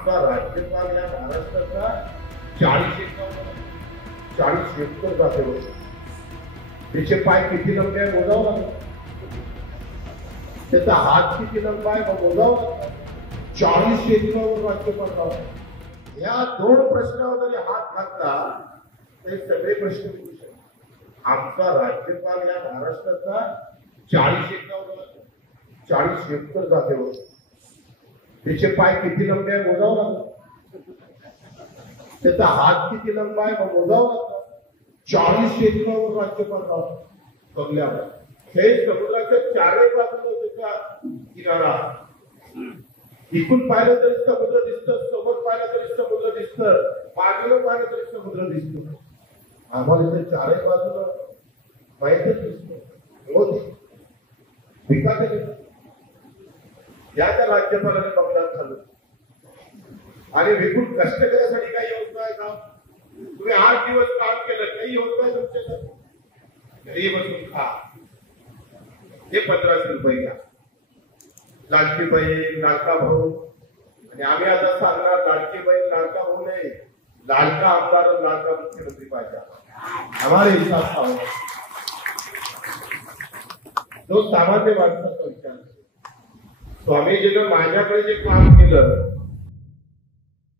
आमचा राज्यपाल या महाराष्ट्राचा चाळीस एकर चाळीस हेक्टर जाते होते त्याचे पाय किती लंबे आहे मोजावं लागतं त्याचा हात किती लंबा आहे मग मोजावं लागतं चाळीस एकरावर राज्यपाल राहतो या दोन प्रश्नावर जरी हात घातला ते हे सगळे प्रश्न विचारू शकतात. आमचा राज्यपाल या महाराष्ट्राचा चाळीस एकरावर चाळीस हेक्टर जाते होते त्याचे पाय किती लंबे आहे मोजावं लागतं. त्याचा हात किती लंबा आहे मग मोजावं लागतं. चाळीस शेतकऱ्यावर राज्यपाल राहतो बंगल्यावर. हे समुद्राच्या चारही बाजूला त्याचा किनारा. इकून पाहिलं तरी समुद्र दिसत समोर पाहिलं तरी समुद्र दिसतं मागलं पाहिलं तरी समुद्र दिसतो. आम्हाला इथे चारही बाजूला माहितच दिसतो. हो विकास या त्या राज्यपालाने आणि विपुल कष्ट करण्यासाठी काही का तुम्ही आठ दिवस काम केलं काही योजना आहे तुमच्याकडे घरी बसून खा हे पंधराशे रुपये घ्या लाडकी बहीण लाडका भाऊ आणि आम्ही आता सांगणार लाडकी बहीण लाडका भाऊ नाही। लाडका आमदार आणि लाडका मुख्यमंत्री पाहिजे आम्हाला हिसाब हवा तो सामान्य विचार स्वामीजीनं माझ्याकडे जे काम केलं